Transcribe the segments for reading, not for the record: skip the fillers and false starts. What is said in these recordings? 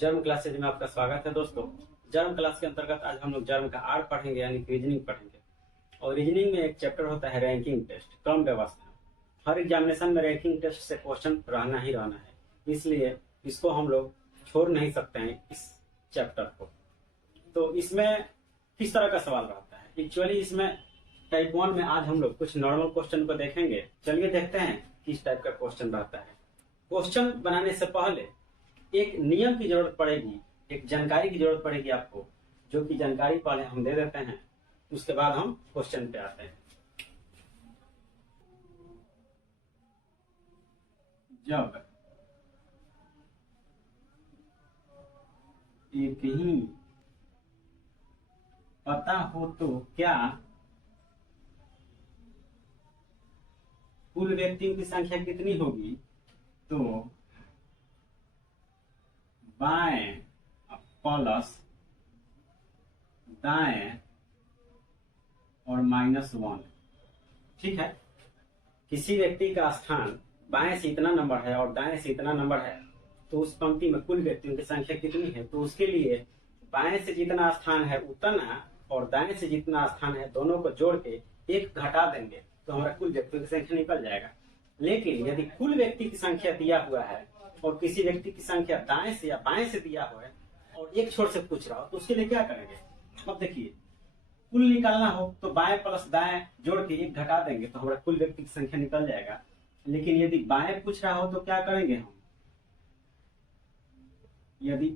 Germ classes में आपका स्वागत है दोस्तों। जर्म क्लास के अंतर्गत आज हम लोग जर्म का आर पढ़ेंगे यानी कि रीजनिंग पढ़ेंगे। और रीजनिंग में एक चैप्टर होता है रैंकिंग टेस्ट, क्रम व्यवस्था। हर एग्जामिनेशन में रैंकिंग टेस्ट से क्वेश्चन रहना ही रहना है, इसलिए इसको हम लोग छोड़ नहीं सकते हैं इस चैप्टर को। तो इसमें किस तरह का सवाल रहता है? एक्चुअली इसमें टाइप 1 में आज हम लोग कुछ नॉर्मल क्वेश्चन को देखेंगे। चलिए देखते हैं किस टाइप का क्वेश्चन रहता है। क्वेश्चन बनाने से पहले एक नियम की जरूरत पड़ेगी, एक जानकारी की जरूरत पड़ेगी आपको, जो कि जानकारी पहले हम दे देते हैं, उसके बाद हम क्वेश्चन पे आते हैं। जब एक ही पता हो तो क्या कुल व्यक्तियों की संख्या कितनी होगी? तो बाएं प्लस दाएं और -1। ठीक है, किसी व्यक्ति का स्थान बाएं से इतना नंबर है और दाएं से इतना नंबर है, तो उस पंक्ति में कुल व्यक्तियों की संख्या कितनी है? तो उसके लिए बाएं से जितना स्थान है उतना और दाएं से जितना स्थान है दोनों को जोड़ के एक घटा देंगे तो हमारा कुल व्यक्तियों की संख्या निकल जाएगा। लेकिन यदि कुल व्यक्ति की संख्या दिया हुआ है और किसी व्यक्ति की संख्या दाएं से या बाएं से दिया हुआ है और एक छोर से पूछ रहा हो, तो उसके लिए क्या करेंगे? अब देखिए, कुल निकालना हो तो बाएं प्लस दाएं जोड़ के एक घटा देंगे तो हमारा कुल व्यक्ति की संख्या निकल जाएगा। लेकिन यदि बाएं पूछ रहा हो तो क्या करेंगे हम? यदि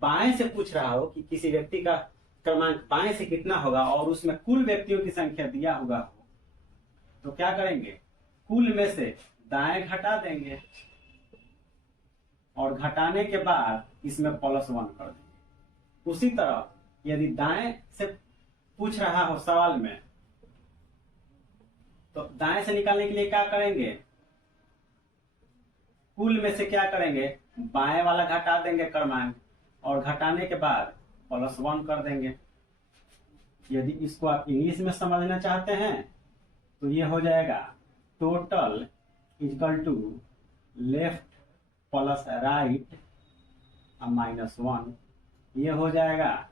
बाएं से पूछ रहा हो कि किसी व्यक्ति का क्रमांक बाएं से कितना होगा और उसमें कुल व्यक्तियों की संख्या दिया होगा हो, तो क्या करेंगे? कुल में से दाएं घटा देंगे और घटाने के बाद इसमें +1 कर देंगे। उसी तरह यदि दाएं से पूछ रहा हो सवाल में, तो दाएं से निकालने के लिए क्या करेंगे? कुल में से क्या करेंगे? बाएं वाला घटा देंगे क्रमांक और घटाने के बाद +1 कर देंगे। यदि इसको आप इंग्लिश में समझना चाहते हैं तो ये हो जाएगा total equal to left plus right -1। ये हो जाएगा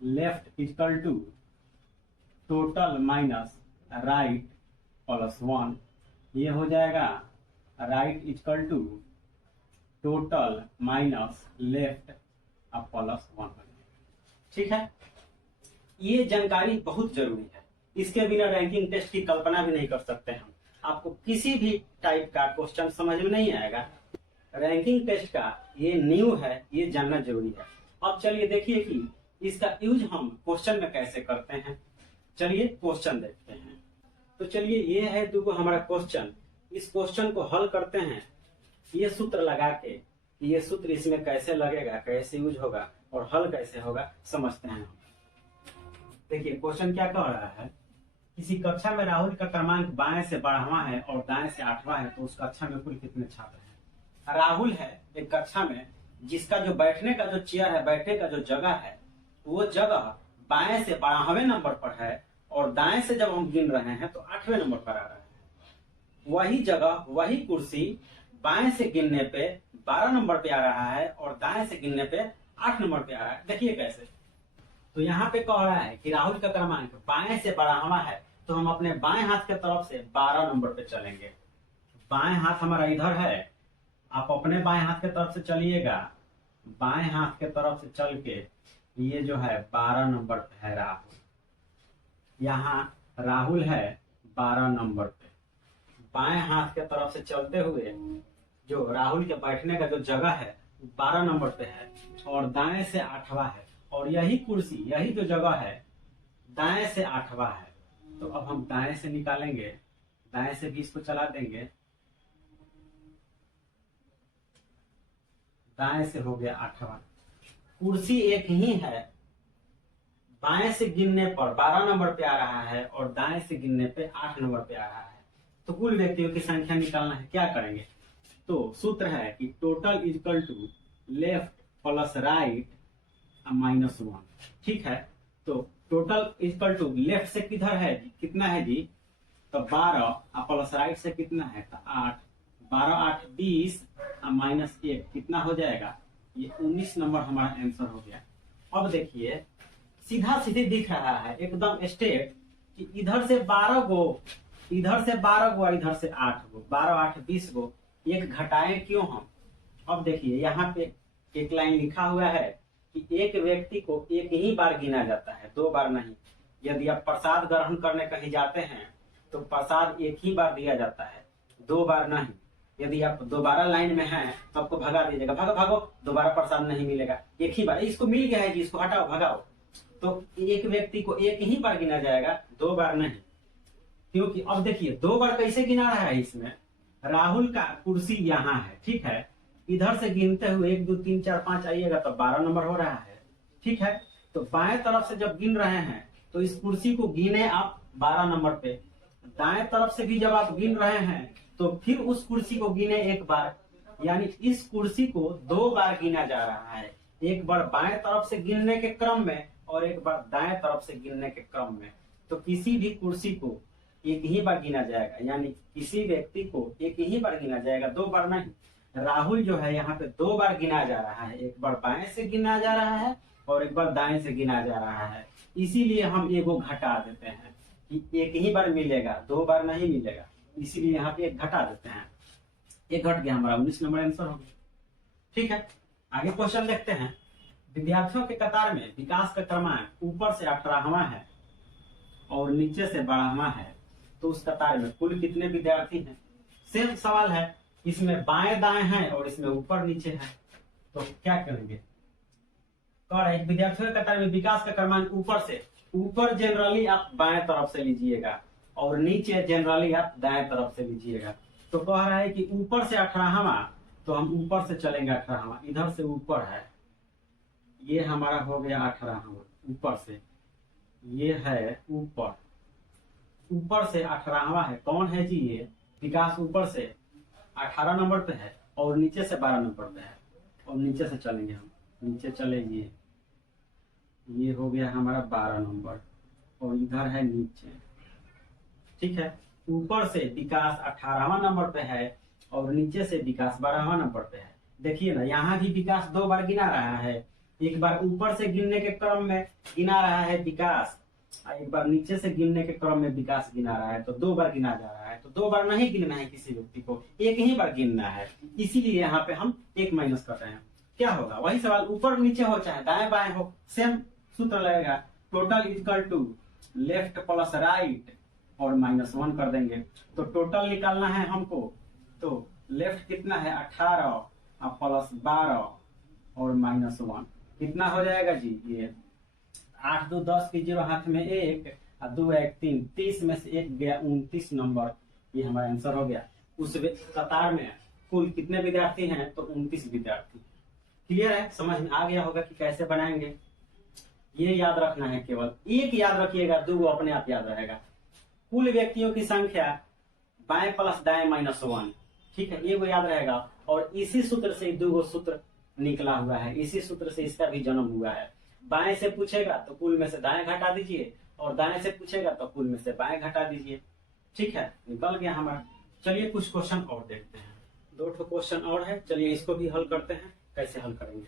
left equal to total minus right +1। ये हो जाएगा right equal to total minus left +1। ठीक है, ये जानकारी बहुत जरूरी है। इसके बिना रैंकिंग टेस्ट की कल्पना भी नहीं कर सकते हम। आपको किसी भी टाइप का क्वेश्चन समझ में नहीं आएगा। रैंकिंग टेस्ट का ये न्यू है, ये जानना जरूरी है। अब चलिए देखिए कि इसका यूज हम क्वेश्चन में कैसे करते हैं। चलिए क्वेश्चन देखते हैं। तो चलिए, ये है दुगो हमारा क्वेश्चन। इस क्वेश्चन को हल करते हैं ये सूत्र लगा के कि ये सूत्र इसमें कैसे लगेगा, कैसे यूज होगा और हल कैसे होगा, समझते हैं हम। देखिए क्वेश्चन क्या कह रहा है। किसी कक्षा में राहुल का क्रमांक बाएं से 12वां है और दाएं से 8वां है, तो उस कक्षा में कुल कितने छात्र हैं? राहुल है एक कक्षा में जिसका जो बैठने का जो चेयर है, बैठने का जो जगह है, वो जगह बाएं से 12वें नंबर पर है और दाएं से जब हम गिन रहे हैं तो 8वें नंबर पर आ रहा है। वही जगह, वही कुर्सी बाएं से गिनने पे 12 नंबर पे आ रहा है और दाएं से गिनने पे 8 नंबर पे आ रहा है। देखिए कैसे। तो यहाँ पे कह रहा है कि राहुल का क्रमांक बाएं से 12वां है, तो हम अपने बाएं हाथ के तरफ से 12 नंबर पे चलेंगे। बाएं हाथ हमारा इधर है, आप अपने बाएं हाथ के तरफ से चलिएगा। बाएं हाथ के तरफ से चल के ये जो है 12 नंबर पे है राहुल। यहाँ राहुल है 12 नंबर पे। बाएं हाथ के तरफ से चलते हुए जो राहुल के बैठने का जो जगह है 12 नंबर पे है और दाएं से 8वां है और यही कुर्सी, यही जो जगह है दाएं से 8वां है। तो अब हम दाएं से निकालेंगे, दाएं से भी इसको चला देंगे। दाएं से हो गया 8वां। कुर्सी एक ही है, बाएं से गिनने पर 12 नंबर पे आ रहा है और दाएं से गिनने पे 8 नंबर पे आ रहा है। तो कुल व्यक्तियों की संख्या निकालना है, क्या करेंगे? तो सूत्र है कि total equal to left plus right -1। ठीक है, तो टोटल इक्वल टू लेफ्ट से किधर है जी, कितना है जी? तो 12 प्लस राइट से कितना है? तो 8। 12 8 20 -1 कितना हो जाएगा? ये 19 नंबर हमारा आंसर हो गया। अब देखिए सीधा सीधे दिख रहा है एकदम स्ट्रेट कि इधर से 12 गो, इधर से 12 गो, इधर से 8 गो, 12 8 20 गो, एक घटाएं क्यों हम। अब देखिए यहाँ पे एक लाइन लिखा हुआ है कि एक व्यक्ति को एक ही बार गिना जाता है, 2 बार नहीं। यदि आप प्रसाद ग्रहण करने कहीं जाते हैं तो प्रसाद एक ही बार दिया जाता है, 2 बार नहीं। यदि आप दोबारा लाइन में हैं तो आपको भगा दीजिएगा, भागो भागो, दोबारा प्रसाद नहीं मिलेगा, एक ही बार। इसको मिल गया है जी, इसको हटाओ भगाओ। तो एक व्यक्ति को एक ही बार गिना जाएगा, 2 बार नहीं। क्योंकि अब देखिए 2 बार कैसे गिना रहा है इसमें, राहुल का कुर्सी यहाँ है, ठीक है। इधर से गिनते हुए 1 2 3 4 5 आइएगा तो 12 नंबर हो रहा है, ठीक है। तो बाएं तरफ से जब गिन रहे हैं तो इस कुर्सी को गिने आप 12 नंबर पे। दाएं तरफ से भी जब आप गिन रहे हैं तो फिर उस कुर्सी को गिने एक बार, यानी इस कुर्सी को 2 बार गिना जा रहा है। एक बार बाएं तरफ से गिनने के क्रम में और एक बार दाएं तरफ से गिनने के क्रम में। तो किसी भी कुर्सी को एक ही बार गिना जाएगा, यानी किसी व्यक्ति को एक ही बार गिना जाएगा, 2 बार नहीं। राहुल जो है यहाँ पे 2 बार गिना जा रहा है, एक बार बाएं से गिना जा रहा है और एक बार दाएं से गिना जा रहा है। इसीलिए हम एगो घटा देते हैं कि एक ही बार मिलेगा, 2 बार नहीं मिलेगा, इसीलिए यहाँ पे एक घटा देते हैं। एक घट गया, हमारा 19 नंबर आंसर हो गया, ठीक है। आगे क्वेश्चन देखते हैं। विद्यार्थियों के कतार में विकास का क्रमांक ऊपर से 18वां है और नीचे से 12वां है, तो उस कतार में कुल कितने विद्यार्थी हैं। सेम सवाल है, इसमें बाएं दाएं हैं और इसमें ऊपर नीचे है, तो क्या करेंगे। कह रहे विद्यार्थियों के कतार में विकास का क्रमांक ऊपर से, ऊपर जनरली आप बाएं तरफ से लीजिएगा और नीचे जनरली आप दाएं तरफ से लीजिएगा। तो कह रहा है कि ऊपर से 18वां, तो हम ऊपर से चलेंगे 18वां, इधर से ऊपर है, ये हमारा हो गया 18वां ऊपर से, ये है ऊपर, ऊपर से 18वां है। कौन है जी, ये विकास ऊपर से 18 नंबर पे है और नीचे से 12 नंबर पे है। और नीचे से चलेंगे हम, नीचे चलेंगे, ये हो गया हमारा 12 नंबर और इधर है नीचे, ठीक है। ऊपर से विकास 18वां नंबर पे है और नीचे से विकास 12वां नंबर पे है। देखिए ना, यहाँ भी विकास 2 बार गिना रहा है, एक बार ऊपर से गिनने के क्रम में गिना रहा है विकास, एक बार नीचे से गिनने के क्रम में विकास गिना रहा है, तो 2 बार गिना जा रहा है। तो 2 बार नहीं गिनना है किसी व्यक्ति को, एक ही बार गिनना है, इसीलिए यहाँ पे हम 1 माइनस कर रहे हैं। क्या होगा, वही सवाल, ऊपर नीचे हो चाहे दाएं बाएं हो, सेम सूत्र लगेगा। Total equal to left plus right और -1 कर देंगे। तो टोटल निकालना है हमको, तो लेफ्ट कितना है 18 और प्लस 12 और -1 कितना हो जाएगा जी, ये 8 2 10 की 0 हाथ में 1 और 2 1 3, 30 में से 1 गया, 29 नंबर, ये हमारा आंसर हो गया। उस कतार में कुल कितने विद्यार्थी हैं, तो 29 विद्यार्थी। क्लियर है, समझ में आ गया होगा कि कैसे बनाएंगे। ये याद रखना है, केवल एक याद रखिएगा, 2 अपने आप याद रहेगा। कुल व्यक्तियों की संख्या बाएं प्लस दाएं -1, ठीक है, ये वो याद रहेगा। और इसी सूत्र से 2 सूत्र निकला हुआ है, इसी सूत्र से इसका भी जन्म हुआ है। बाएं से पूछेगा तो कुल में से दाएं घटा दीजिए और दाएं से पूछेगा तो कुल में से बाएं घटा दीजिए, ठीक है, निकल गया हमारा। चलिए कुछ क्वेश्चन और देखते हैं, 2 क्वेश्चन और है, चलिए इसको भी हल करते हैं। कैसे हल करेंगे,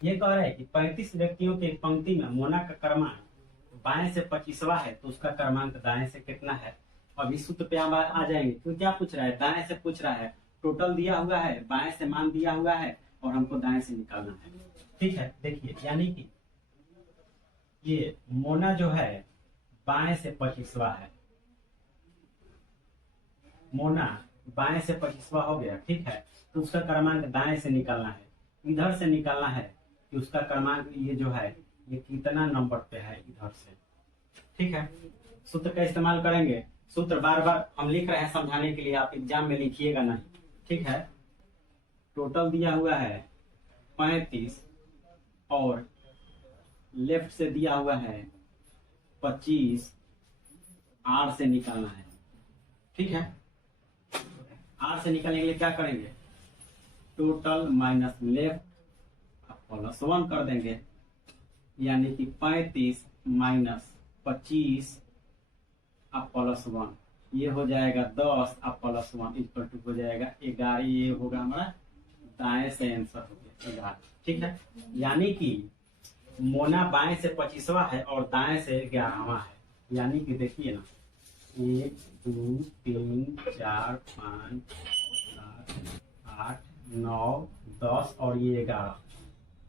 ये कह रहे हैं कि 35 व्यक्तियों की एक पंक्ति में मोना का क्रमांक बाएं से 25वां है, तो उसका क्रमांक दाएं से कितना है। अब इस सूत्र पे हम आ जाएंगे, तो क्या पूछ रहा है, दाएं से पूछ रहा है, टोटल दिया हुआ है, बाएं से मान दिया हुआ है और हमको दाएं से निकालना है, ठीक है। देखिए, यानी कि ये मोना जो है बाएं से 25वां है, मोना बाएं से 25वां हो गया, ठीक है। तो उसका क्रमांक दाएं से निकालना है, इधर से निकालना है कि उसका क्रमांक ये जो है ये कितना नंबर पे है इधर से, ठीक है। सूत्र का इस्तेमाल करेंगे, सूत्र बार बार हम लिख रहे हैं समझाने के लिए, आप एग्जाम में लिखिएगा नहीं, ठीक है। टोटल दिया हुआ है 35 और लेफ्ट से दिया हुआ है 25, आर से निकालना है, ठीक है। आर से निकालने के लिए क्या करेंगे, टोटल माइनस लेफ्ट +1 कर देंगे, यानी कि 35 माइनस 25 +1, ये हो जाएगा 10 +1 इक्वल टू हो जाएगा 11। ये होगा हमारा दाएं से आंसर हो गया। 11। ठीक है, यानी कि मोना बाएं से 25वां है और दाएं से 11वां है। यानी कि देखिए ना, 1 2 3 4 5 6 7 8 9 10 और ये 11।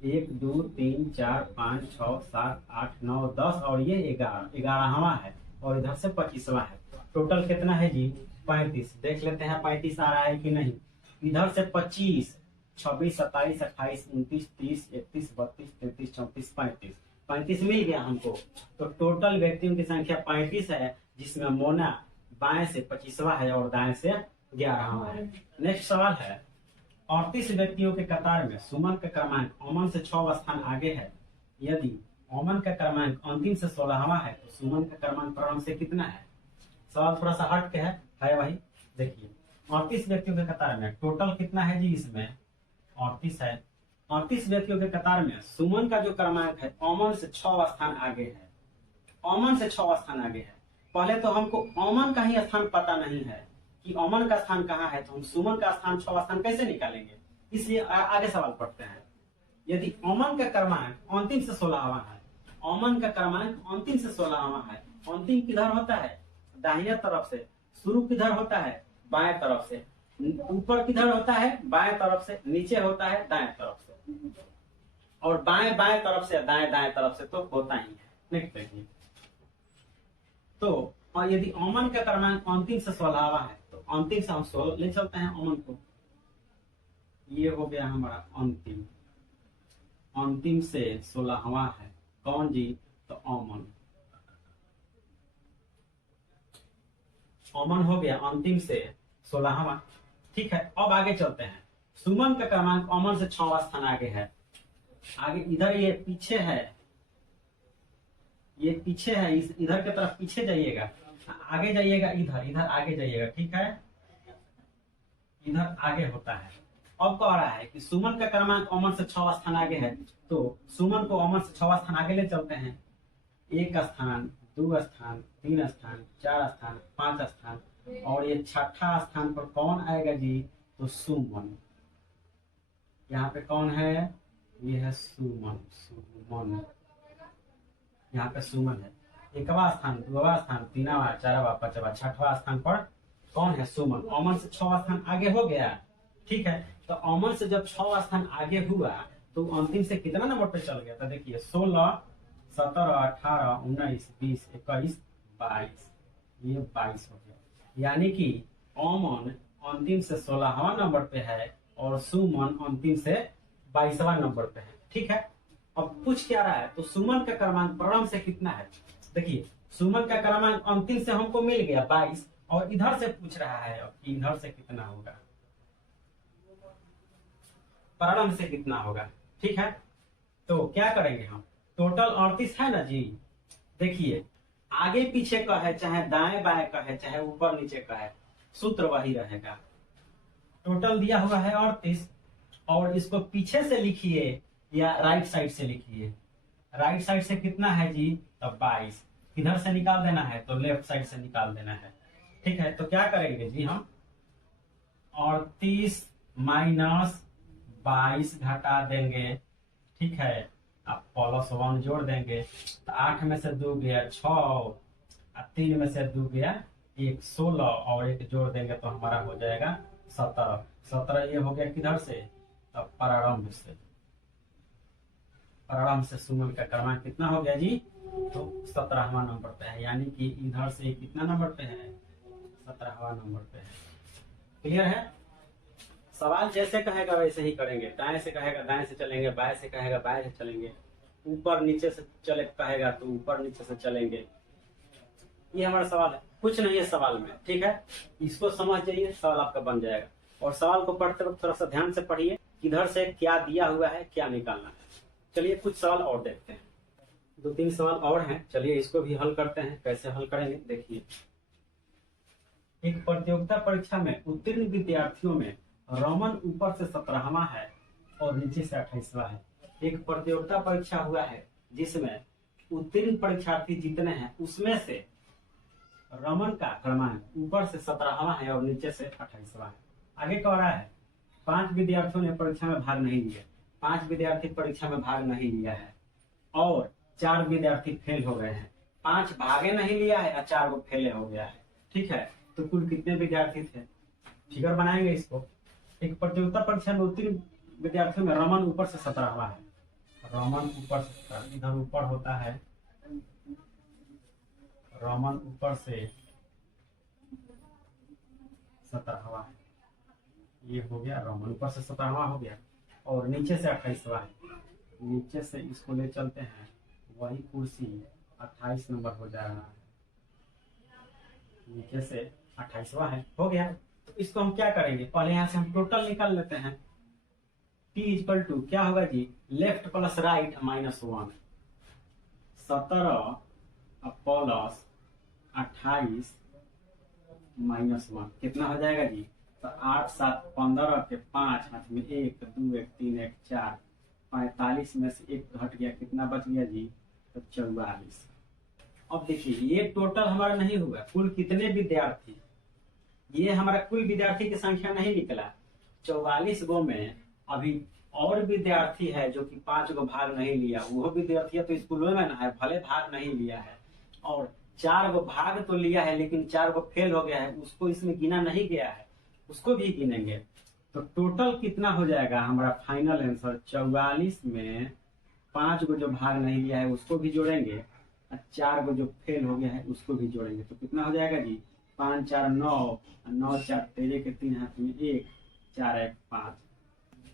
1 2 3 4 5 6 7 8 9 10 और ये 11वां है और इधर से 25वां है। टोटल कितना है जी? 35। देख लेते हैं 35 आ रहा है कि नहीं। इधर से 25, 26 27 28 29 30 31 32 33 34 35। 35 मिल गया हमको। तो टोटल व्यक्तियों की संख्या 35 है, जिसमें मोना बाएं से 25वां है और दाएं से 11वां है। नेक्स्ट सवाल है, 38 व्यक्तियों के कतार में सुमन का क्रमांक अमन से 6 स्थान आगे है। यदि अमन का क्रमांक अंतिम से 16वां है तो सुमन का क्रमांक प्रारंभ से कितना है? सवाल थोड़ा सा हट के है भाई। देखिए 38 व्यक्तियों के कतार में टोटल कितना है जी? इसमें 38 है। 38 व्यक्तियों के कतार में सुमन का जो क्रमांक है अमन से 6 स्थान आगे है। अमन से 6 स्थान आगे है। पहले तो हमको अमन का ही स्थान पता नहीं है कि अमन का स्थान कहाँ है, तो हम सुमन का स्थान 6 स्थान कैसे निकालेंगे? इसलिए आगे सवाल पढ़ते हैं। यदि अमन का क्रमांक अंतिम से 16वां है, अमन का क्रमांक अंतिम से 16वां है, अंतिम किधर होता है? दाहिने तरफ से। शुरू किधर होता है? बाएं तरफ से। ऊपर किधर होता है? बाएं तरफ से। नीचे होता है दाएं तरफ से। और बाएं बाएं तरफ से, दाएं दाएं तरफ से तो होता ही है। नेक्स्ट देखिए, तो और यदि अमन का क्रमांक अंतिम से 16वां है तो अंतिम से हम 16 ले चलते हैं अमन को। ये हो गया हमारा अंतिम। अंतिम से 16वां है कौन जी? तो अमन। अमन हो गया अंतिम से 16वां। ठीक है, अब आगे चलते हैं। सुमन का क्रमांक अमन से 6वां स्थान आगे है। आगे इधर ये पीछे है, ये पीछे है, इस इधर की तरफ पीछे जाइएगा, आगे जाइएगा, इधर इधर आगे जाइएगा। ठीक है, इधर आगे होता है। अब कह रहा है कि सुमन का क्रमांक अमन से 6वां स्थान आगे है, तो सुमन को अमन से 6वां स्थान आगे ले चलते हैं। 1 स्थान, 2 स्थान, 3 स्थान, 4 स्थान, 5 स्थान और ये 6ठा स्थान पर कौन आएगा जी? तो सुमन। यहाँ पे कौन है? ये है सुमन। सुमन यहाँ पे सुमन है। 1वां स्थान, 2वां स्थान, 3वां, 4वां, 5वां, 6वां स्थान पर कौन है? सुमन। अमन से 6वां स्थान आगे हो गया। ठीक है, तो अमन से जब 6वां स्थान आगे हुआ तो अंतिम से कितना नंबर पे चल गया? तो देखिए 16 17 18 19 20 21 22, ये 22 हो गया। यानी कि अमन अंतिम से 16वां नंबर पे है और सुमन अंतिम से 22वां नंबर पे है। ठीक है, अब पूछ क्या रहा है? तो सुमन का क्रमांक प्रारंभ से कितना है? देखिए सुमन का क्रमांक अंतिम से हमको मिल गया 22 और इधर से पूछ रहा है अब कि इधर से कितना होगा, प्रारंभ से कितना होगा। ठीक है, तो क्या करेंगे हम? टोटल 38 है ना जी। देखिए आगे पीछे का है, चाहे दाएं बाएं का है, चाहे ऊपर नीचे का है, सूत्र वही रहेगा। टोटल दिया हुआ है 38 और इसको पीछे से लिखिए या राइट साइड से लिखिए। राइट साइड से कितना है जी? तो 22। इधर से निकाल देना है तो लेफ्ट साइड से निकाल देना है। ठीक है, तो क्या करेंगे जी हम? 38 माइनस 22 घटा देंगे। ठीक है, अब +1 जोड़ देंगे तो 8 में से 2 गया 6, 3 में से 2 गया 1, 16 और 1 जोड़ देंगे तो हमारा हो जाएगा 17। 17 ये हो गया किधर से? अब प्रारंभ से। प्रारंभ से सुमन का क्रमांक कितना हो गया जी? तो 17वां नंबर पे है। यानी कि इधर से कितना नंबर पे है? 17वां नंबर पे है। क्लियर है? सवाल जैसे कहेगा वैसे ही करेंगे। दाएं से कहेगा दाएं से चलेंगे, बाएं से कहेगा बाएं से चलेंगे, ऊपर नीचे से चले कहेगा तो ऊपर नीचे से चलेंगे। ये हमारा सवाल है, कुछ नहीं है सवाल में। ठीक है, इसको समझ जाइए, सवाल आपका बन जाएगा। और सवाल को पढ़ते वक्त थोड़ा सा ध्यान से पढ़िए, किधर से क्या दिया हुआ है, क्या निकालना है। चलिए कुछ सवाल और देखते हैं, 2-3 सवाल और हैं। चलिए इसको भी हल करते हैं। कैसे हल करेंगे देखिए। एक प्रतियोगिता परीक्षा में उत्तीर्ण विद्यार्थियों में रमन ऊपर से 17वां है और नीचे से 28वां है। एक प्रतियोगिता परीक्षा हुआ है जिसमें उत्तीर्ण परीक्षार्थी जितने हैं उसमें से रमन का क्रमांक ऊपर से 17वां है और नीचे से 28वां है। आगे कह रहा है 5 विद्यार्थियों ने परीक्षा में भाग नहीं लिया। 5 विद्यार्थी परीक्षा में भाग नहीं लिया है और 4 विद्यार्थी फेल हो गए हैं। 5 भागे नहीं लिया है और 4 को फेल हो गया है। ठीक है, तो कुल कितने विद्यार्थी थे? फिगर बनाएंगे इसको। एक प्रतियोगिता परीक्षा में उत्तीर्ण विद्यार्थियों में रमन ऊपर से 17वां है। रमन ऊपर से, इधर ऊपर होता है रमन ऊपर से 17वां है। ये हो गया रमन ऊपर से 17वां हो गया और नीचे से 28वां है। नीचे से इसको ले चलते हैं, वही कुर्सी 28 नंबर हो जा रहा है। नीचे से 28वां है, हो गया। तो इसको हम क्या करेंगे, पहले यहाँ से हम टोटल निकाल लेते हैं। T इक्वल टू क्या होगा जी, लेफ्ट प्लस राइट -1। 17 प्लस 28 -1 कितना हो जाएगा जी? तो 8 7 15 के 5 हाथ में 1 2 1 3 1 4 45 में से 1 घट गया, कितना बच गया जी? तो 44। अब देखिए ये टोटल हमारा नहीं हुआ, कुल कितने विद्यार्थी, ये हमारा कुल विद्यार्थी की संख्या नहीं निकला। 44 गो में अभी और विद्यार्थी है जो कि 5 गो भाग नहीं लिया, वो विद्यार्थी तो स्कूलों में ना है, भले भाग नहीं लिया है, और 4 गो भाग तो लिया है लेकिन 4 गो फेल हो गया है, उसको इसमें गिना नहीं गया है, उसको भी गिनेंगे। तो टोटल कितना हो जाएगा हमारा फाइनल आंसर? 44 में 5 गो जो भाग नहीं लिया है उसको भी जोड़ेंगे और 4 गो जो फेल हो गया है उसको भी जोड़ेंगे, तो कितना हो जाएगा जी? 5 4 9 9 4 13 के 3 हाथ में 1 4 1 5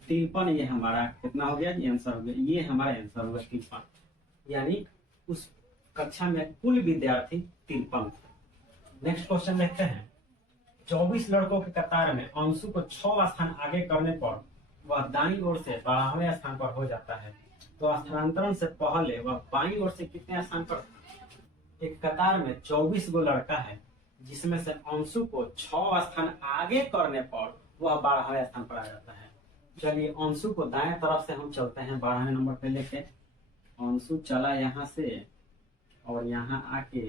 53। ये हमारा कितना हो गया जी? आंसर हो गया, ये हमारा आंसर होगा 53। यानी उस कक्षा में कुल विद्यार्थी 53 थे। नेक्स्ट क्वेश्चन देखते हैं। 24 लड़कों के कतार में अंशु को 6 स्थान आगे करने पर वह दाईं ओर से 12वें स्थान पर हो जाता है, तो स्थानांतरण से पहले वह बाईं ओर से कितने स्थान पर? एक कतार में 24 गो लड़का है जिसमें से अंशु को 6 स्थान आगे करने पर वह 12वें स्थान पर आ जाता है। चलिए अंशु को दाएं तरफ से हम चलते हैं 12वें नंबर पे लेके। अंशु चला यहाँ से और यहाँ आके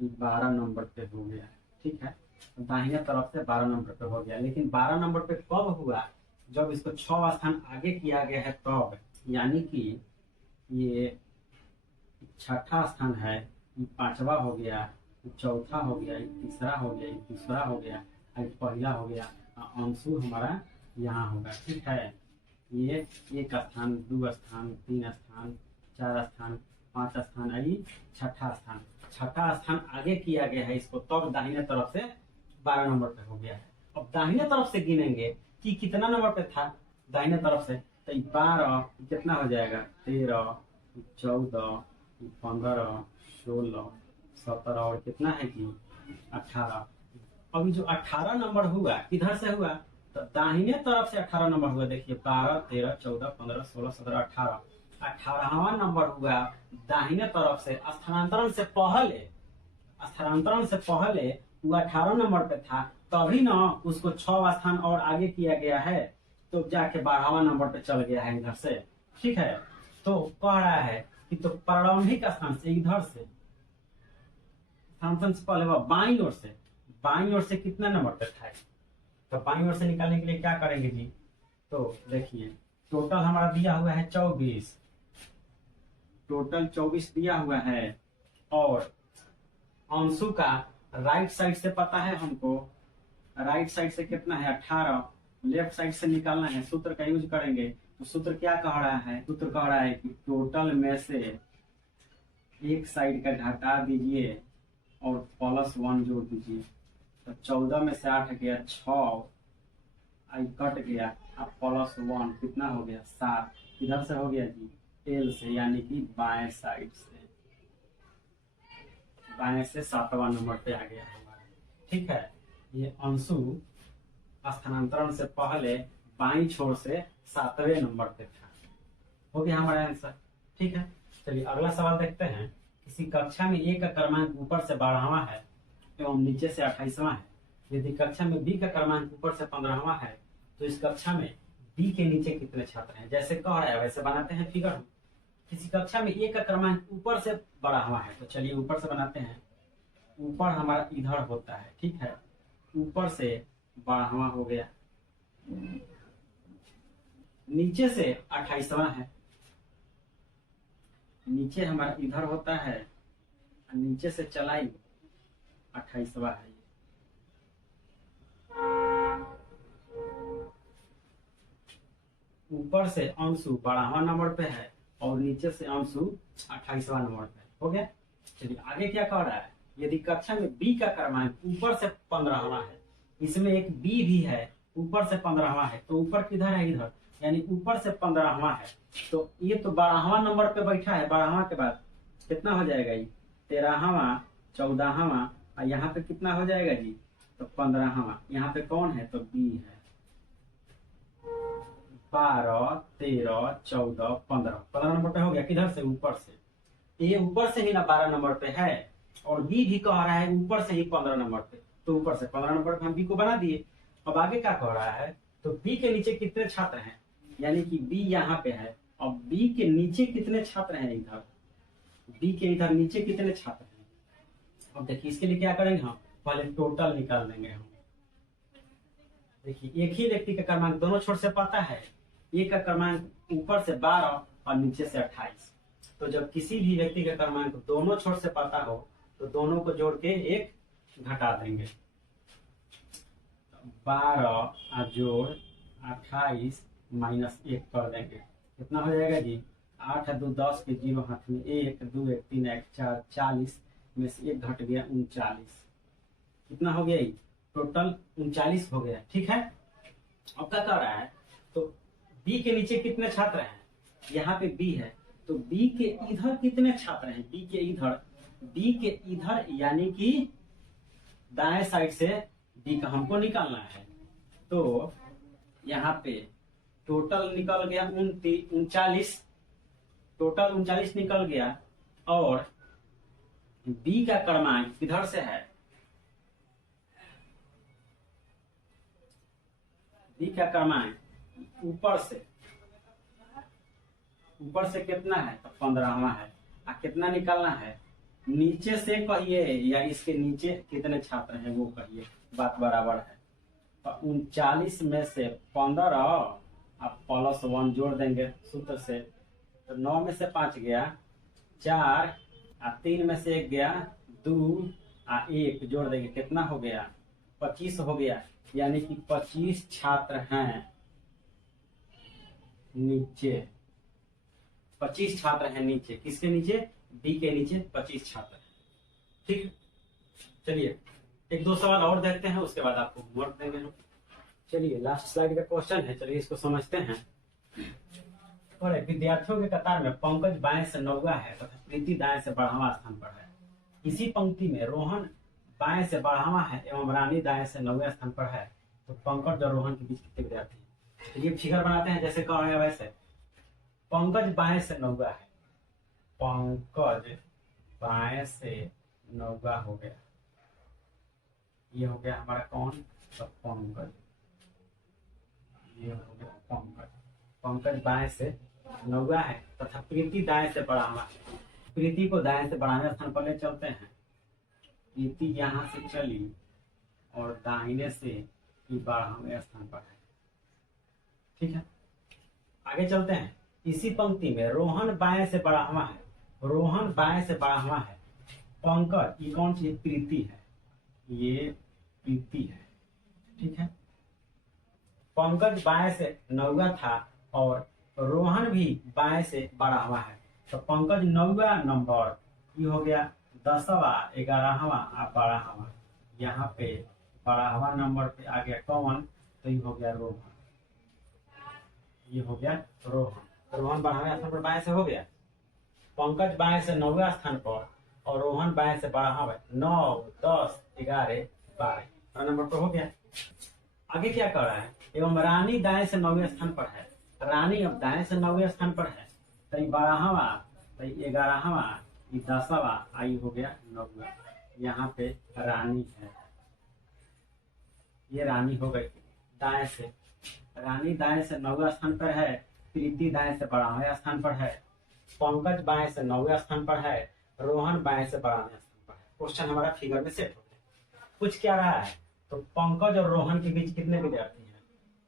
12 नंबर पे हो गया, ठीक है, दाहिने तरफ से 12 नंबर पे हो गया। लेकिन 12 नंबर पे कब हुआ? जब इसको 6 स्थान आगे किया गया है तब। यानी कि ये 6ठा स्थान है, ये 5वां हो गया, ये 4था हो गया, ये 3रा हो गया, ये 2रा हो गया, ये पहला हो गया, अंशु हमारा यहाँ होगा। ठीक है, ये 1 स्थान 2 स्थान 3 स्थान 4 स्थान 5 स्थान, आई 6ठा स्थान। 6ठा स्थान आगे किया गया है इसको, तब दाहिने तरफ से 12 नंबर पे हो गया है। अब दाहिने तरफ से गिनेंगे कि कितना नंबर पे था दाहिने तरफ से, तो 12 कितना हो जाएगा? 13 14 15 16 17 और कितना है कि 18। अभी जो 18 नंबर हुआ किधर से हुआ? तो दाहिने तरफ से 18 नंबर हुआ। देखिए 12 13 14 15 16 17 18, 18वां नंबर हुआ दाहिने तरफ से। स्थानांतरण से पहले वो 18 नंबर पे था, तभी ना उसको 6 स्थान और आगे किया गया है, तो जाके 12वां नंबर पे चल गया है इधर से। ठीक है, तो कह रहा है कि तो प्रारंभिक स्थान से इधर से, स्थानांतरण से पहले वह बाईं ओर से कितना नंबर पे था? तो बाईं ओर से निकालने के लिए क्या करेंगे जी? तो देखिए टोटल हमारा दिया हुआ है 24, टोटल 24 दिया हुआ है, और अंशु का राइट साइड से पता है हमको, राइट साइड से कितना है? 18, लेफ्ट साइड से निकालना है, सूत्र का यूज करेंगे। तो सूत्र क्या कह रहा है? सूत्र कह रहा है कि टोटल में से एक साइड का घटा दीजिए और +1 जोड़ दीजिए। तो 14 में से 8 गया 6, आई कट गया, अब +1 कितना हो गया? 7। इधर से हो गया जी एल से, यानी कि बाएं साइड से, बाएं से 7वां नंबर पे आ गया हमारा। ठीक है, ये अंशु स्थानांतरण से पहले बाईं छोर से 7वें नंबर पे था। हो गया हमारा आंसर। ठीक है, चलिए अगला सवाल देखते हैं। किसी कक्षा में ए का क्रमांक ऊपर से 12वां है एवं नीचे से 28वां है। यदि कक्षा में बी का क्रमांक ऊपर से 15वां है, तो इस कक्षा में बी के नीचे कितने छात्र हैं? जैसे कह रहा है वैसे बनाते हैं फिगर। किसी कक्षा में ए का क्रमांक ऊपर से 12वां है, तो चलिए ऊपर से बनाते हैं। ऊपर हमारा इधर होता है, ठीक है, ऊपर से 12वां हो गया। नीचे से 28वां है, नीचे हमारा इधर होता है, नीचे से चलाई 28वां है। ऊपर से अंशु 12वां नंबर पे है और नीचे से अंशु 28वां नंबर पे हो गया। चलिए आगे क्या कह रहा है, यदि कक्षा में बी का क्रमांक ऊपर से 15वां है, इसमें एक बी भी है ऊपर से 15वां है, तो ऊपर किधर है, इधर, यानी ऊपर से 15वां है, तो ये तो 12वां नंबर पे बैठा है। 12वां के बाद कितना हो जाएगा, ये 13वां, 14वां, और यहाँ पे कितना हो जाएगा जी, तो 15वां। यहाँ पे कौन है, तो बी है। 12, 13, 14, 15 नंबर पे हो गया, किधर से, ऊपर से। ये ऊपर से ही ना 12 नंबर पे है, और बी भी कह रहा है ऊपर से ही 15 नंबर पे, तो ऊपर से 15 नंबर पे हम बी को बना दिए। अब आगे क्या कह रहा है, तो बी के नीचे कितने छात्र हैं, यानी कि बी यहाँ पे है, और बी के नीचे कितने छात्र हैं, इधर बी के इधर नीचे कितने छात्र हैं। अब देखिए इसके लिए क्या करेंगे, हम पहले टोटल निकाल देंगे। हम देखिए एक ही व्यक्ति का क्रमांक दोनों छोर से पता है, एक का क्रमांक ऊपर से 12 और नीचे से 28, तो जब किसी भी व्यक्ति का क्रमांक दोनों छोर से पता हो तो दोनों को जोड़ के एक घटा देंगे। 12 जोड़ 28 माइनस 1 कर देंगे, कितना हो जाएगा जी, 8 2 10 के 0 हाथ में 1 2 1 3 1 4 40 में से 1 घट गया 39, कितना हो गया, टोटल 39 हो गया। ठीक है, अब क्या कर रहा है, तो बी के नीचे कितने छात्र हैं, यहाँ पे बी है, तो बी के इधर कितने छात्र हैं, बी के इधर यानी कि दाएं साइड से बी का हमको निकालना है। तो यहाँ पे टोटल निकल गया 39, टोटल 39 निकल गया, और बी का क्रमांक किधर से है, बी का क्रमांक ऊपर से कितना है, तो 15वां है। कितना निकालना है, नीचे से कहिए या इसके नीचे कितने छात्र हैं वो कहिए, बात बराबर है। तो 39 में से 15 आप +1 जोड़ देंगे सूत्र से, तो 9 में से 5 गया 4, 3 में से 1 गया 2, 1 जोड़ देंगे, कितना हो गया, 25 हो गया, यानी कि 25 छात्र हैं नीचे, 25 छात्र हैं नीचे, किसके नीचे, बी के नीचे 25 छात्र हैं। ठीक, चलिए एक दो सवाल और देखते हैं, उसके बाद आपको होमवर्क देंगे हम। चलिए लास्ट स्लाइड का क्वेश्चन है, चलिए इसको समझते हैं। और विद्यार्थियों के कतार में पंकज बाएं से 9वां है तथा प्रीति दाएं से 12वां स्थान पर है। इसी पंक्ति में रोहन बाएं से 12वां है एवं रानी दाएं से 9वें स्थान पर है, तो पंकज और रोहन के बीच कितने विद्यार्थी हैं। चलिए फिगर बनाते हैं जैसे कहा है वैसे। पंकज बाएं से 9वां है, पंकज बाएं से 9वां हो गया, ये हो गया हमारा कौन, तो पंकज, ये हो गया पंकज। पंकज बाएं से 9वां है तथा प्रीति दाएं से 12वां है। प्रीति को दाएं से 12वें स्थान पर ले चलते हैं। प्रीति यहाँ से चली और दाहिने से 12वें स्थान पर है। ठीक है, आगे चलते हैं। इसी पंक्ति में रोहन बाएं से 12वां है, रोहन बाएं से 12वां है। पंकज, ये कौन सी, प्रीति है, ये प्रीति है। ठीक है, पंकज बाएं से 9वां था और रोहन भी बाएं से 12वां है, तो पंकज 9वां नंबर, ये हो गया 10वां, 11वां और 12वां। यहाँ पे 12वां नंबर पे आ गया कौन, तो ये हो गया रोहन, ये हो गया रोहन। रोहन 12वें स्थान पर बाएं से हो गया, पंकज बाएं से 9वें स्थान पर और रोहन बाएं से 12वां, 9 10 11 12 नंबर पर हो गया। आगे क्या कर रहा है, एवं रानी दाएं से 9वें स्थान पर है। रानी अब दाएं से 9वें स्थान पर है, तो 12वां, तो 11वां, 10वां, आई हो गया 9वां। यहाँ पे रानी है, ये रानी हो गई दाएं से। रानी दाएं से 9वें स्थान पर है, प्रीति दाएं से 12वें स्थान पर है, पंकज बाएं से 9वें स्थान पर है, रोहन बाएं से 12वें स्थान पर है। क्वेश्चन हमारा फिगर में सेट हो गया। कुछ क्या रहा है, तो पंकज और रोहन के बीच कितने विद्यार्थी हैं,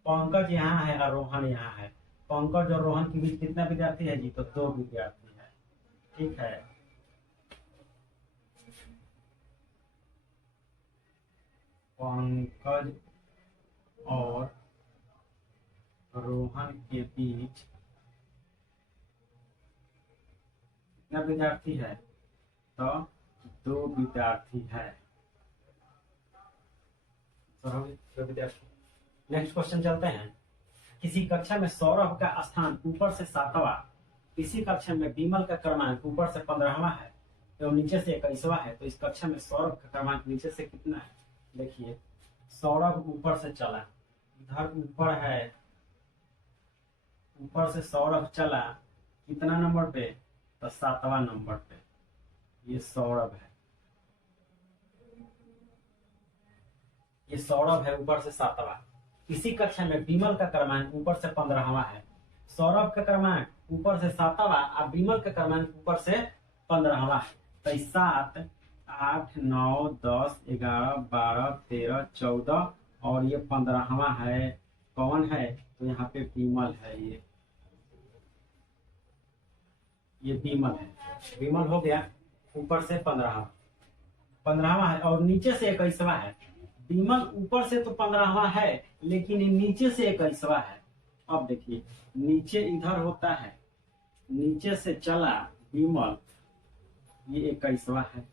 पंकज यहाँ है और रोहन यहाँ है, पंकज और रोहन के बीच कितना विद्यार्थी है जी? तो 2 विद्यार्थी है। ठीक है, पंकज और रोहन के बीच कितना विद्यार्थी है? तो 2 विद्यार्थी है। नेक्स्ट क्वेश्चन चलते हैं। किसी कक्षा में सौरभ का स्थान ऊपर से 7वां, किसी कक्षा में विमल का क्रमांक ऊपर से 15वां है एवं नीचे से 21वां है, तो इस कक्षा में सौरभ का क्रमांक नीचे से कितना है? देखिए, सौरभ ऊपर से चला, इधर ऊपर है, ऊपर से सौरभ चला कितना नंबर पे? तो 7वां नंबर पे। ये सौरभ है, ये सौरभ है ऊपर से 7वां। इसी कक्षा में विमल का क्रमांक ऊपर से 15वां है। सौरभ का क्रमांक ऊपर से 7वां और विमल का क्रमांक ऊपर से 15वां है। तो 7, 8, 9, 10, 11, 12, 13, 14 और ये 15वां है। कौन है? तो यहाँ पे विमल है। ये विमल है। विमल हो गया ऊपर से 15वां है और नीचे से 21वां है। विमल ऊपर से तो 15वां है लेकिन नीचे से 21वां है। अब देखिए, नीचे इधर होता है, नीचे से चला विमल, ये 21वां है।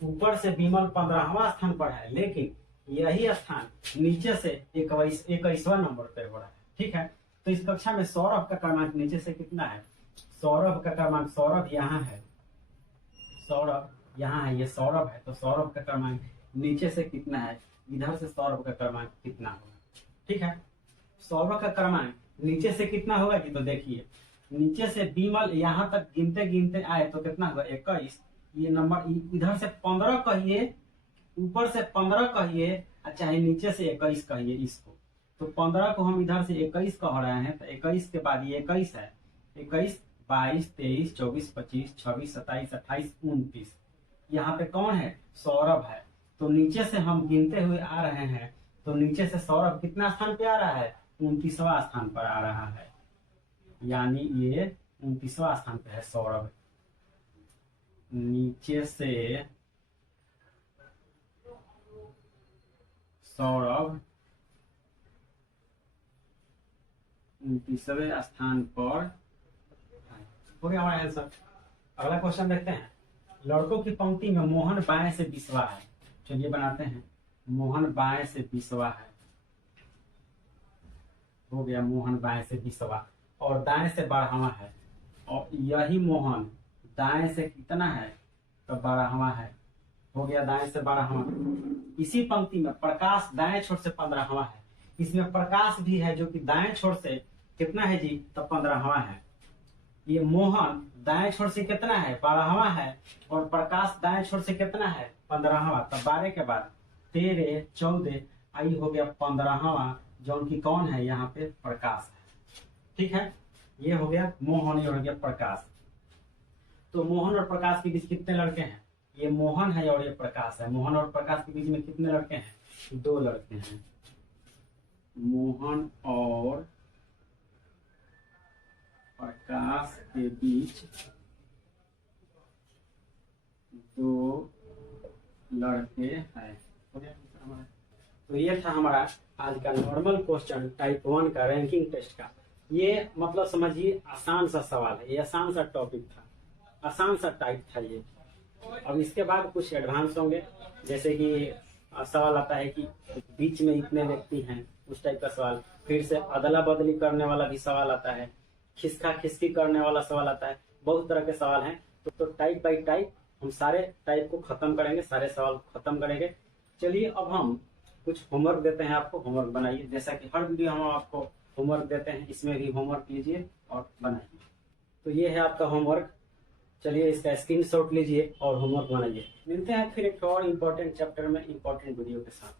ऊपर से विमल 15वां स्थान पर है लेकिन यही स्थान नीचे से 21वां नंबर पर हो रहा है। ठीक है, तो इस कक्षा में सौरभ का क्रमांक नीचे से कितना है? सौरभ का क्रमांक, सौरभ यहाँ है, सौरभ यहाँ है, ये सौरभ है, तो सौरभ का क्रमांक नीचे से कितना है? इधर से सौरभ का क्रमांक कितना होगा? ठीक है, सौरभ का क्रमांक नीचे से कितना होगा जी? तो देखिए, नीचे से विमल यहाँ तक गिनते गिनते आए तो कितना होगा? 21। ये नंबर इधर से 15 कहिए, ऊपर से 15 कहिए, चाहे नीचे से 21 कहिए इसको। तो 15 को हम इधर से 21 कह रहे हैं, तो 21 के बाद ये 21 है। 21, 22, 23, 24, 25, 26, 27, 28, 29। यहाँ पे कौन है? सौरभ है। तो नीचे से हम गिनते हुए आ रहे हैं, तो नीचे से सौरभ कितना स्थान पे आ रहा है? 29वां स्थान पर आ रहा है। यानी ये 29वां स्थान पे है सौरभ। नीचे से सौरभ 29वें स्थान पर। हो गया हमारा आंसर। अगला क्वेश्चन देखते हैं। लड़कों की पंक्ति में मोहन बाएं से 20वां है। चलिए बनाते हैं। मोहन बाएं से 20वां है। हो गया, मोहन बाएं से 20वां और दाएं से 12वां है। और यही मोहन दाएं से कितना है? तो 12वां है। हो गया, दाएं से 12वां। इसी पंक्ति में प्रकाश दाएं छोर से 15वां है। इसमें प्रकाश भी है जो कि दाएं छोर से कितना है जी? तो 15वां है। ये मोहन दाएं छोर से कितना है? 12वां है और प्रकाश दाएं छोर से कितना है? 15वां। तो 12 के बाद 13, 14 आई हो गया 15वां, जो कि कौन है? यहाँ पे प्रकाश है। ठीक है, ये हो गया मोहन, ये हो गया प्रकाश। तो मोहन और प्रकाश के बीच कितने लड़के हैं? ये मोहन है और ये प्रकाश है। मोहन और प्रकाश के बीच में कितने लड़के हैं? 2 लड़के हैं। मोहन और प्रकाश के बीच 2 लड़के हैं। तो ये था हमारा आज का नॉर्मल क्वेश्चन टाइप 1 का रैंकिंग टेस्ट का। ये मतलब समझिए आसान सा सवाल है, ये आसान सा टॉपिक था, आसान सा टाइप था ये। अब इसके बाद कुछ एडवांस होंगे, जैसे कि सवाल आता है कि बीच में इतने व्यक्ति हैं, उस टाइप का सवाल। फिर से अदला बदली करने वाला भी सवाल आता है, खिसका खिसकी करने वाला सवाल आता है। बहुत तरह के सवाल हैं। तो टाइप बाई टाइप हम सारे टाइप को खत्म करेंगे, सारे सवाल को खत्म करेंगे। चलिए अब हम कुछ होमवर्क देते हैं आपको। होमवर्क बनाइए, जैसा कि हर वीडियो हम आपको होमवर्क देते हैं, इसमें भी होमवर्क लीजिए और बनाइए। तो ये है आपका होमवर्क। चलिए इसका स्क्रीनशॉट लीजिए और होमवर्क बनाइए। मिलते हैं फिर एक और इम्पोर्टेंट चैप्टर में इम्पोर्टेंट वीडियो के साथ।